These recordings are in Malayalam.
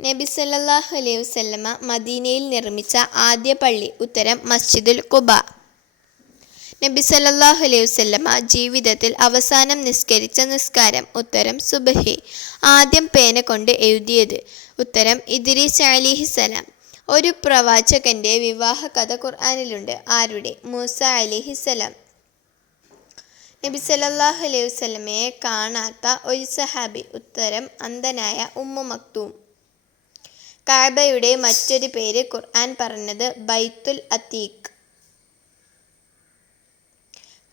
നബി സല്ലല്ലാഹു അലൈഹി വസല്ലമ മദീനയിൽ നിർമ്മിച്ച ആദ്യ പള്ളി? ഉത്തരം മസ്ജിദുൽ ഖുബ. നബി സല്ലല്ലാഹു അലൈഹി വസല്ലമ ജീവിതത്തിൽ അവസാനം നിസ്കരിച്ച നിസ്കാരം? ഉത്തരം സുബ്ഹി. ആദ്യം പേന കൊണ്ട് എഴുതിയത്? ഉത്തരം ഇദ്രീസ് അലൈഹിസ്സലാം. ഒരു പ്രവാചകന്റെ വിവാഹ കഥ ഖുർആനിലുണ്ട്. ആരുടെ? മൂസ അലൈഹിസ്സലാം. നബി സല്ലല്ലാഹു അലൈഹി വസല്ലമയെ കാണാത്ത ഒരു സഹാബി? ഉത്തരം അന്ധനായ ഉമ്മു മക്തൂം. കഅബയുടെ മറ്റൊരു പേര് ഖുർആൻ പറഞ്ഞത്? ബൈത്തുൽ അതീഖ്.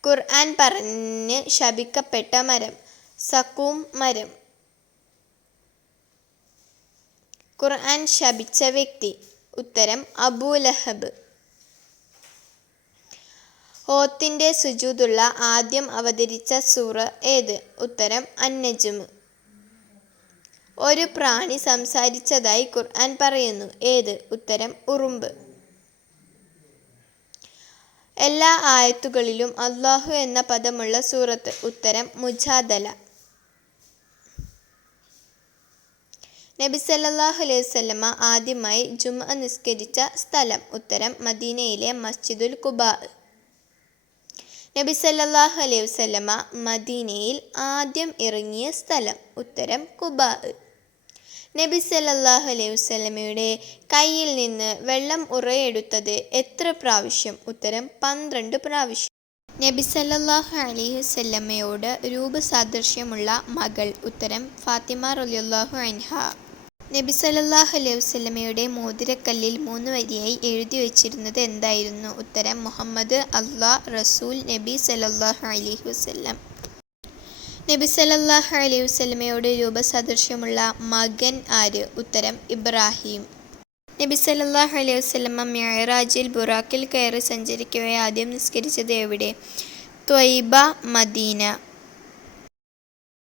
ഖുർആൻ പറഞ്ഞ് ശപിക്കപ്പെട്ട മരം? സഖൂം മരം. ഖുർആൻ ശപിച്ച വ്യക്തി? ഉത്തരം അബൂലഹബ്. ഓത്തിന്റെ സുജൂദുള്ള ആദ്യം അവതരിച്ച സൂറ ഏത്? ഉത്തരം അൻ-നജ്മ്. ഒരു പ്രാണി സംസാരിച്ചതായി ഖുർആൻ പറയുന്നു. ഏത്? ഉത്തരം ഉറുമ്പ്. എല്ലാ ആയത്തുകളിലും അല്ലാഹു എന്ന പദമുള്ള സൂറത്ത്? ഉത്തരം മുജാദല. നബി സല്ലല്ലാഹു അലൈഹി വസല്ലമ ആദ്യമായി ജുമുഅ നിസ്കരിച്ച സ്ഥലം? ഉത്തരം മദീനയിലെ മസ്ജിദുൽ ഖുബാ. നബി സല്ലല്ലാഹു അലൈഹി വസല്ലമ മദീനയിൽ ആദ്യം ഇറങ്ങിയ സ്ഥലം? ഉത്തരം ഖുബാ. നബി സല്ലല്ലാഹു അലൈഹി വസല്ലമയുടെ കയ്യിൽ നിന്ന് വെള്ളം ഉറയെടുത്തത് എത്ര പ്രാവശ്യം? ഉത്തരം 12 പ്രാവശ്യം. നബി സല്ലല്ലാഹു അലൈഹി വസല്ലമയോട് രൂപസാദൃശ്യമുള്ള മകൾ? ഉത്തരം ഫാത്തിമ റളിയല്ലാഹു അൻഹ. നബി സല്ലല്ലാഹു അലൈഹി വസല്ലമയുടെ മോതിരക്കല്ലിൽ 3 വരിയായി എഴുതി വച്ചിരുന്നത് എന്തായിരുന്നു? ഉത്തരം മുഹമ്മദ്, അല്ലാഹ്, റസൂൽ, നബി സല്ലല്ലാഹു അലൈഹി വസല്ലം. നബി സല്ലല്ലാഹു അലൈഹി വസല്ലമയോട് രൂപസാദൃശ്യമുള്ള മകൻ ആര്? ഉത്തരം ഇബ്രാഹിം. നബി സല്ലല്ലാഹു അലൈഹി വസല്ലമ മിഅ്റാജിൽ ബുറാക്കിൽ കയറി സഞ്ചരിക്കവേ ആദ്യം നിസ്കരിച്ചത് എവിടെ? ത്വയ്ബ, മദീന.